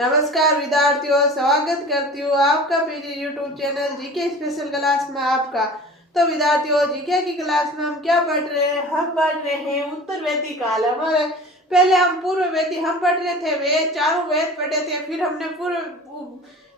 नमस्कार विद्यार्थियों, स्वागत करती हूँ आपका मेरे YouTube channel GK special class में आपका। तो विद्यार्थियों, जीके की क्लास में हम क्या पढ़ रहे हैं? हम पढ़ रहे हैं उत्तर वैदिक काल। हमारे पहले हम पूर्व वैदिक हम पढ़ रहे थे, वेद, चारों वेद पढ़े थे। फिर हमने पूर्व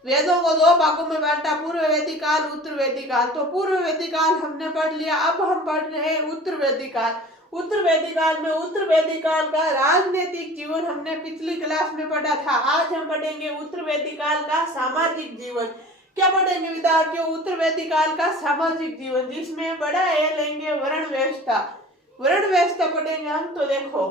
वेदों को दो भागों में बांटा, पूर्व वैदिक काल, उत्तर वैदिक काल। तो पूर्व वैदिक काल हमने पढ़ लिया, अब हम पढ़ रहे हैं उत्तर वैदिक काल। उत्तर वैदिक काल में उत्तर वैदिक काल का राजनीतिक जीवन हमने पिछली क्लास में पढ़ा था। आज हम पढ़ेंगे उत्तर वैदिक काल का सामाजिक जीवन। क्या पढ़ेंगे विद्यार्थियों? उत्तर वैदिक काल का सामाजिक जीवन, जिसमें बड़ा ए लेंगे वर्ण व्यवस्था। वर्ण व्यवस्था पढ़ेंगे हम। तो देखो,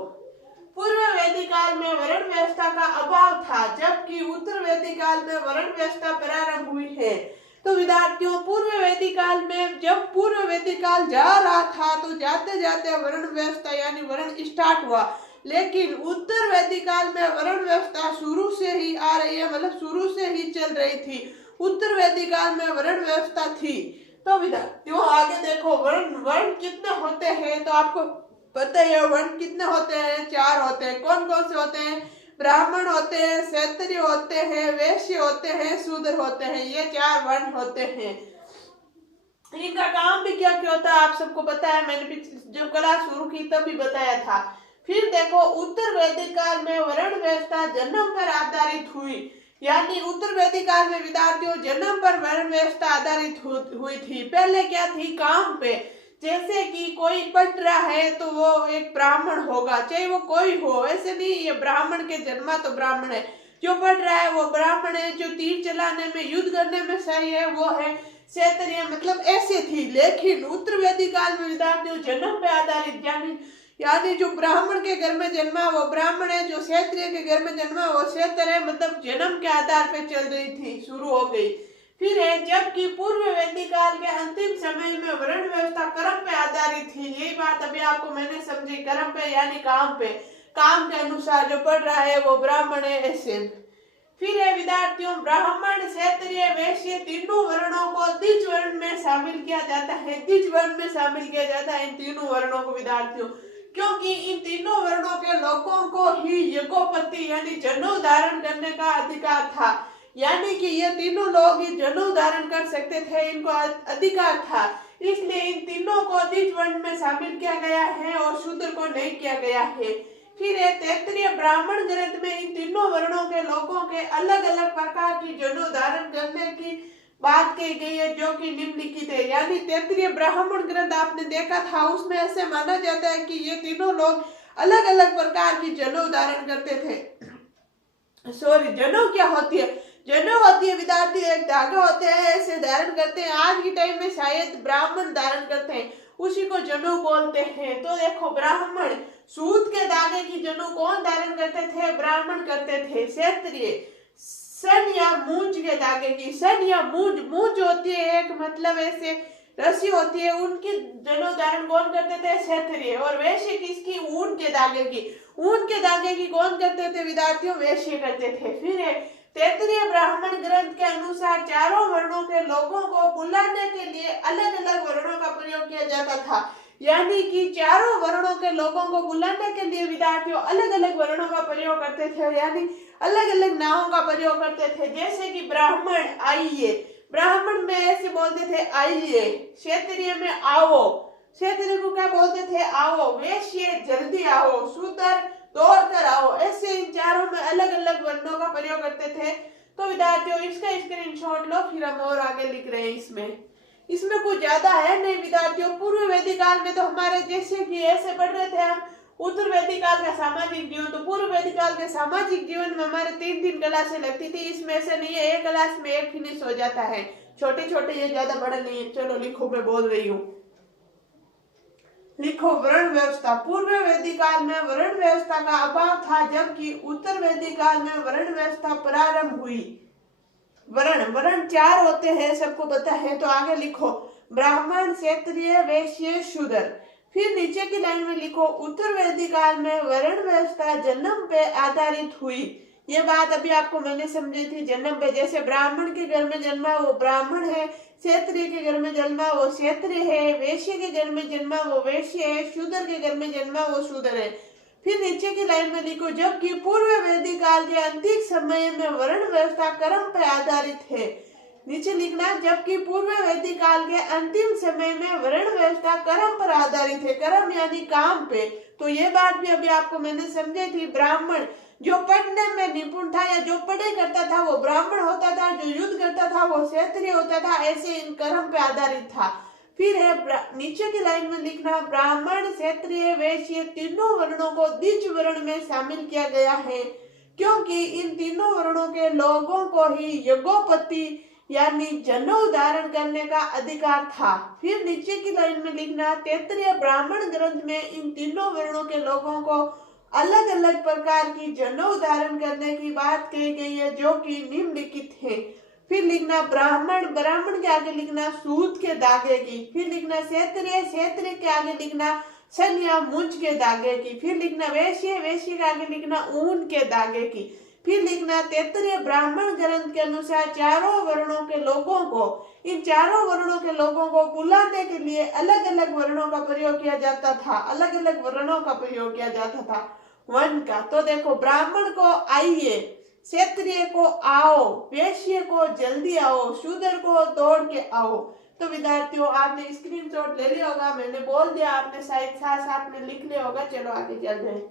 पूर्व वैदिक काल में वर्ण व्यवस्था का अभाव था, जबकि उत्तर वैदिक काल में वर्ण व्यवस्था प्रारंभ हुई है। तो विद्यार्थियों, पूर्व वैदिक काल में जब पूर्व वैदिक काल जा रहा था तो जाते जाते वर्ण व्यवस्था यानी वर्ण स्टार्ट हुआ, लेकिन उत्तर वैदिक काल में वर्ण व्यवस्था शुरू से ही आ रही है, मतलब शुरू से ही चल रही थी। उत्तर वैदिक काल में वर्ण व्यवस्था थी। तो विद्यार्थियों आगे देखो, वर्ण वर्ण कितने होते हैं? तो आपको पता है वर्ण कितने होते हैं? 4 होते हैं। कौन कौन से होते हैं? ब्राह्मण होते हैं, क्षत्रिय होते हैं, वैश्य होते हैं, शूद्र होते हैं। ये 4 वर्ण होते हैं। इनका काम भी क्या क्या होता है आप सबको पता है, मैंने जब क्लास शुरू की तभी बताया था। फिर देखो, उत्तर वैदिक काल में वर्ण व्यवस्था जन्म पर आधारित हुई, यानी उत्तर वैदिक काल में विद्यार्थियों जन्म पर वर्ण व्यवस्था आधारित हुई थी। पहले क्या थी? काम पे। जैसे कि कोई पढ़ रहा है तो वो एक ब्राह्मण होगा, चाहे वो कोई हो। ऐसे नहीं ये ब्राह्मण के जन्मा तो ब्राह्मण है, जो पढ़ रहा है वो ब्राह्मण है, जो तीर चलाने में युद्ध करने में सही है वो है क्षत्रिय, मतलब ऐसे थी। लेकिन उत्तर वैदिक काल में विद्यार्थियों जन्म पे आधारित, यानी जो ब्राह्मण के घर में जन्मा वो ब्राह्मण है, जो क्षत्रिय के घर में जन्मा वो क्षत्रिय है, मतलब जन्म के आधार पे चल रही थी, शुरू हो गई। फिर है, जबकि पूर्व वैदिक काल के अंतिम समय में वर्ण व्यवस्था कर्म पे आधारित थी। यही बात अभी आपको मैंने समझी, कर्म पे यानी काम पे, काम के अनुसार जो पढ़ रहा है वो ब्राह्मण है, ऐसे। फिर है विद्यार्थियों, ब्राह्मण, क्षत्रिय, वैश्य तीनों वर्णों को द्विज वर्ण में शामिल किया जाता है। द्विज वर्ण में शामिल किया जाता है इन तीनों वर्णों को विद्यार्थियों, क्योंकि इन तीनों वर्णों के लोगों को ही यज्ञोपत्ति यानी जनेऊ धारण करने का अधिकार था। यानी कि ये तीनों लोग ही जनेऊ धारण कर सकते थे, इनको अधिकार था। इसलिए इन तीनों को द्विज वर्ण में शामिल किया गया है और शूद्र को नहीं किया गया है। फिर तैत्तिरीय ब्राह्मण ग्रंथ में इन तीनों वर्णों के लोगों के अलग अलग प्रकार की जनेऊ धारण करने की बात कही गई है, जो कि निम्नलिखित है। यानी तैत्तिरीय ब्राह्मण ग्रंथ आपने देखा था, उसमें ऐसे माना जाता है कि ये तीनों लोग अलग अलग प्रकार की जनेऊ धारण करते थे। सॉरी, जनेऊ क्या होती है? जनेऊ होती है विद्यार्थी एक धागा होते हैं, ऐसे धारण करते हैं। आज के टाइम में शायद ब्राह्मण धारण करते हैं, उसी को जनेऊ बोलते हैं। तो देखो, ब्राह्मण सूत के धागे की जनेऊ कौन धारण करते थे? ब्राह्मण करते थे। क्षत्रिय सन या मूंज के धागे की, सन या मूंज, मूंज होती है एक, मतलब ऐसे रस्सी होती है, उनकी जनेऊ धारण कौन करते थे? क्षत्रिय। और वैश्य किसकी? ऊन के धागे की, ऊन के धागे की कौन करते थे विद्यार्थियों? वैश्य करते थे। फिर तैत्तिरीय ब्राह्मण ग्रंथ के अनुसार चारों वर्णों के लोगों को बुलाने के लिए अलग अलग वर्णों का प्रयोग किया जाता था। यानी कि चारों वर्णों के लोगों को बुलाने के लिए विद्यार्थियों अलग अलग वर्णों का प्रयोग करते थे, यानी अलग अलग नामों का प्रयोग करते थे। जैसे कि ब्राह्मण आइए, ब्राह्मण में ऐसे बोलते थे आइए। क्षत्रिय में आओ, क्षत्रिय को क्या बोलते थे? आओ। वैश्य जल्दी आओ, शूद्र दौड़ कर आओ। ऐसे इन चारों में अलग अलग वर्णों का प्रयोग करते थे। तो विद्यार्थियों इसका स्क्रीनशॉट लो, फिर हम और आगे लिख रहे हैं। इसमें कुछ ज्यादा है नहीं विद्यार्थियों। पूर्व वैदिक काल में तो हमारे जैसे कि ऐसे पढ़ रहे थे हम उत्तर वैदिक काल का सामाजिक जीवन। तो पूर्व वैदिक काल के सामाजिक जीवन में हमारे 3 क्लासें लगती थी। इसमें ऐसे नहीं है एक क्लास में एक फिनिश हो जाता है, छोटे छोटे, ये ज्यादा बड़ा नहीं है। चलो लिखो, मैं बोल रही हूँ, लिखो। वर्ण व्यवस्था, पूर्व वैदिक काल में वर्ण व्यवस्था का अभाव था, जबकि उत्तर वैदिक काल में वर्ण व्यवस्था प्रारंभ हुई। वर्ण 4 होते हैं, सबको पता है। तो आगे लिखो, ब्राह्मण, क्षत्रिय, वैश्य, शूद्र। फिर नीचे की लाइन में लिखो, उत्तर वैदिक काल में वर्ण व्यवस्था जन्म पे आधारित हुई। ये बात अभी आपको मैंने समझी थी, जन्म पे। जैसे ब्राह्मण के घर में जन्मा वो ब्राह्मण है, क्षत्रिय के घर में जन्मा वो क्षत्रिय है, वैश्य के घर में जन्मा वो वैश्य है, शूद्र के घर में जन्मा वो शूद्र है। फिर नीचे की लाइन में लिखो, जबकि पूर्व वैदिक काल के अंतिम समय में वर्ण व्यवस्था कर्म पर आधारित है। नीचे लिखना, जबकि पूर्व वैदिक काल के अंतिम समय में वर्ण व्यवस्था कर्म पर आधारित है। कर्म यानी काम पे। तो ये बात भी अभी आपको मैंने समझाई थी। ब्राह्मण जो पढ़ने में निपुण था या जो पढ़ाई करता था वो ब्राह्मण होता था, जो युद्ध करता था वो क्षत्रिय होता था। ऐसे इन कर्म पे आधारित था। फिर है नीचे की लाइन में लिखना, ब्राह्मण, क्षत्रिय, वैश्य तीनों वर्णों को द्विज वर्ण में शामिल किया गया है, क्योंकि इन तीनों वर्णों के लोगों को ही यज्ञोपति यानी जनेऊ धारण करने का अधिकार था। फिर नीचे की लाइन में लिखना, तैत्तिरीय ब्राह्मण ग्रंथ में इन तीनों वर्णों के लोगों को अलग अलग प्रकार की जनेऊ धारण करने की बात कही गई है, जो कि निम्नलिखित है। फिर लिखना ब्राह्मण, ब्राह्मण के आगे लिखना सूत के धागे की। फिर लिखना क्षत्रिय, क्षत्रिय के आगे लिखना सन या मुंज के धागे की। फिर लिखना वैश्य, वैश्य के आगे लिखना ऊन के धागे की। फिर लिखना तैत्तिरीय ब्राह्मण ग्रंथ के अनुसार चारों वर्णों के लोगों को, इन चारों वर्णों के लोगों को बुलाने के लिए अलग अलग वर्णों का प्रयोग किया जाता था। अलग अलग वर्णों का प्रयोग किया जाता था वर्ण का। तो देखो, ब्राह्मण को आइए, क्षत्रिय को आओ, वैश्य को जल्दी आओ, शूद्र को दौड़ के आओ। तो विद्यार्थियों, आपने स्क्रीनशॉट ले लिया होगा, मैंने बोल दिया, आपने शायद साथ साथ में लिख लिया होगा। चलो आगे चल रहे हैं।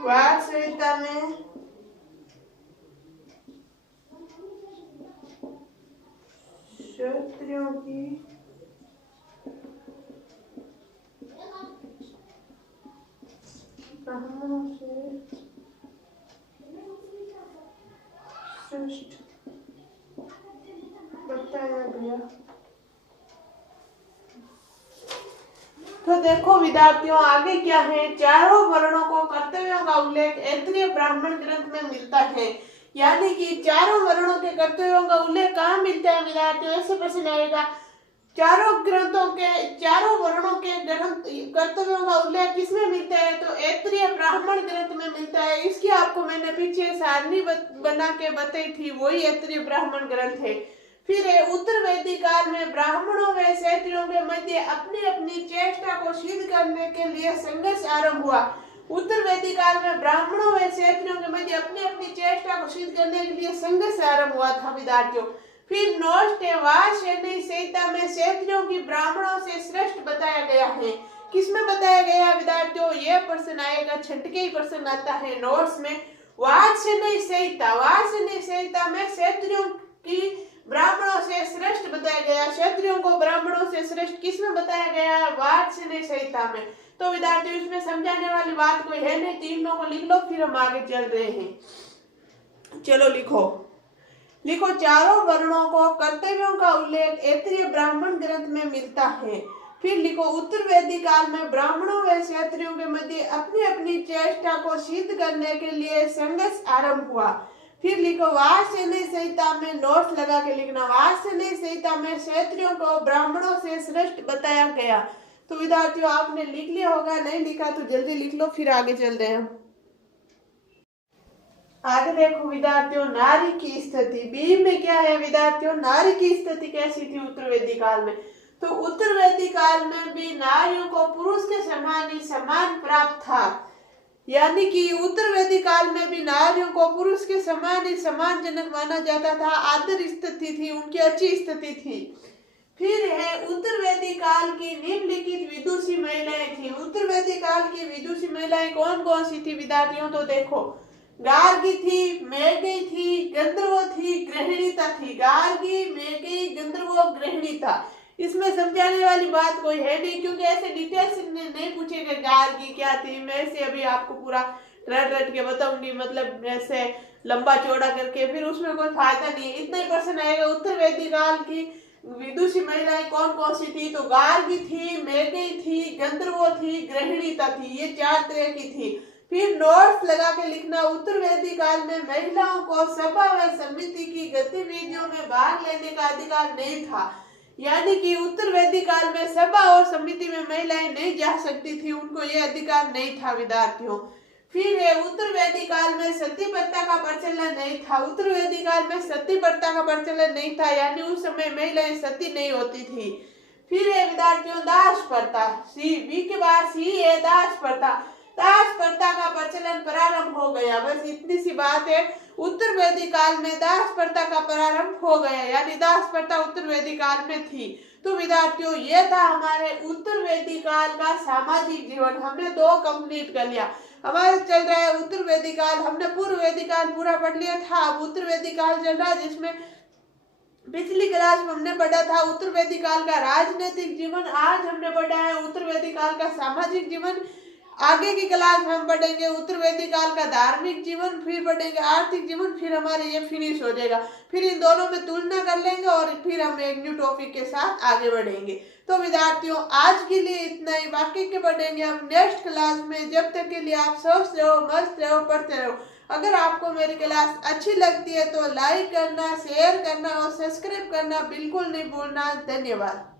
वाद संहिता में क्षत्रियों की ब्राह्मणों से श्रेष्ठ बताया गया। तो देखो विद्यार्थियों, आगे क्या है, चारों वर्णों को कर्तव्यों का उल्लेख ऐत्रेय ब्राह्मण ग्रंथ में मिलता है। यानी कि चारों वर्णों के कर्तव्यों का उल्लेख कहाँ मिलता है विद्यार्थियों? ऐसे प्रश्न आएगा, चारों ग्रंथों के चारों वर्णों के कर्तव्यों का उल्लेख किसमें मिलता है? तो ऐत्रेय ब्राह्मण ग्रंथ में मिलता है। इसकी आपको मैंने पीछे सारणी बना के बताई थी, वही ऐत्रेय ब्राह्मण ग्रंथ है। फिर है उत्तर वैदिक काल में ब्राह्मणों व क्षत्रियों के मध्य अपनी अपनी चेष्टा को सिद्ध करने के लिए संघर्ष आरंभ हुआ। उत्तर वैदिक काल में ब्राह्मणों व क्षत्रियों के मध्य अपनी अपनी चेष्टा को सिद्ध करने के लिए संघर्ष आरंभ हुआ था विद्यार्थियों। फिर संहिता में क्षत्रियों की ब्राह्मणों से श्रेष्ठ बताया गया है। किसमें बताया गया विद्यार्थियों? यह प्रश्न आएगा, छठके ही प्रश्न आता है नोट्स में। संहिता में क्षत्रियों की ब्राह्मणों से श्रेष्ठ बताया गया। क्षत्रियों को ब्राह्मणों से श्रेष्ठ किसमें बताया गया? संहिता में। तो विद्यार्थियों इसमें समझाने वाली बात कोई है नहीं, तीनों को लिख लो, फिर हम आगे चल रहे हैं। चलो लिखो चारों वर्णों को कर्तव्यों का उल्लेख ऐत्रेय ब्राह्मण ग्रंथ में मिलता है। फिर लिखो उत्तर वैदिक काल में ब्राह्मणों व क्षत्रियों के मध्य अपनी अपनी चेष्टा को सिद्ध करने के लिए संघर्ष आरंभ हुआ। फिर लिखो संहिता में नोट्स लगा के लिखना, संहिता में क्षत्रियों को ब्राह्मणों से श्रेष्ठ बताया गया। तो विद्यार्थियों आपने लिख लिया होगा, नहीं लिखा तो जल्दी लिख लो, फिर आगे चल रहे हैं। आगे देखो विद्यार्थियों, नारी की स्थिति बी में क्या है विद्यार्थियों? नारी की स्थिति कैसी थी उत्तर वैदिक काल में? तो उत्तर वैदिक काल में भी नारियों को पुरुष के समान ही सम्मान प्राप्त था। यानी कि उत्तर वैदिक काल में भी नारियों को पुरुष के समान ही सम्मानजनक माना जाता था, आदर स्थिति थी, उनकी अच्छी स्थिति थी। फिर है उत्तर वैदिक काल की निम्नलिखित विदुषी महिलाएं थी। उत्तर वैदिक काल की विदुषी महिलाएं कौन कौन सी थी विद्यार्थियों? तो देखो, गार्गी थी, मेघई थी, गंधर्व थी, गृहिणीता थी। गार्गी, मेघई, गंधर्व, गृहिणीता। इसमें समझाने वाली बात कोई है नहीं, क्योंकि ऐसे डिटेल्स नहीं पूछेगा गार्गी क्या थी। मैं से अभी आपको पूरा रट के बताऊंगी, मतलब ऐसे लंबा चौड़ा करके, फिर उसमें कोई फायदा नहीं है। इतना ही प्रश्न आएगा उत्तर वैदिक काल की विदुषी महिलाएं कौन कौन सी थी? तो गार्गी थी, मेघई थी, गंधर्व थी, गृहिणीता थी। ये 4 तरह की थी। फिर नोट्स लगा के लिखना, उत्तर वैदिक काल में महिलाओं को सभा व समिति की गतिविधियों में भाग लेने का अधिकार नहीं था। यानी कि उत्तर वैदिक काल में सभा और समिति में महिलाएं नहीं जा सकती थी, उनको यह अधिकार नहीं था विद्यार्थियों। फिर उत्तर वैदिक काल में सती प्रथा का प्रचलन नहीं था। उत्तर वैदिक काल में सती प्रथा का प्रचलन नहीं था, यानी उस समय महिलाएं सती नहीं होती थी। फिर विद्यार्थियों दास प्रथा, बी के बाद सी है दास प्रथा। दास प्रथा का प्रचलन प्रारंभ हो गया। बस इतनी सी बात है, उत्तर वैदिक काल में दास प्रथा का प्रारंभ हो गया, यानी दास प्रथा उत्तर वैदिक काल में थी। तो विद्यार्थियों ये था हमारे उत्तर वैदिक काल का सामाजिक जीवन। हमने 2 कंप्लीट कर लिया। हमारा चल रहा है उत्तर वैदिक काल। हमने पूर्व वैदिक काल पूरा पढ़ लिया था, अब उत्तर वैदिक काल चल रहा है, जिसमें पिछली क्लास में हमने पढ़ा था उत्तर वैदिक काल का राजनीतिक जीवन। आज हमने पढ़ा है उत्तर वैदिक काल का सामाजिक जीवन। आगे की क्लास में हम पढ़ेंगे उत्तर वैदिक काल का धार्मिक जीवन, फिर पढ़ेंगे आर्थिक जीवन, फिर हमारे ये फिनिश हो जाएगा। फिर इन दोनों में तुलना कर लेंगे और फिर हम एक न्यू टॉपिक के साथ आगे बढ़ेंगे। तो विद्यार्थियों आज के लिए इतना ही, बाकी के पढ़ेंगे हम नेक्स्ट क्लास में। जब तक के लिए आप स्वस्थ रहो, मस्त रहो, पढ़ते रहो। अगर आपको मेरी क्लास अच्छी लगती है तो लाइक करना, शेयर करना और सब्सक्राइब करना बिल्कुल नहीं भूलना। धन्यवाद।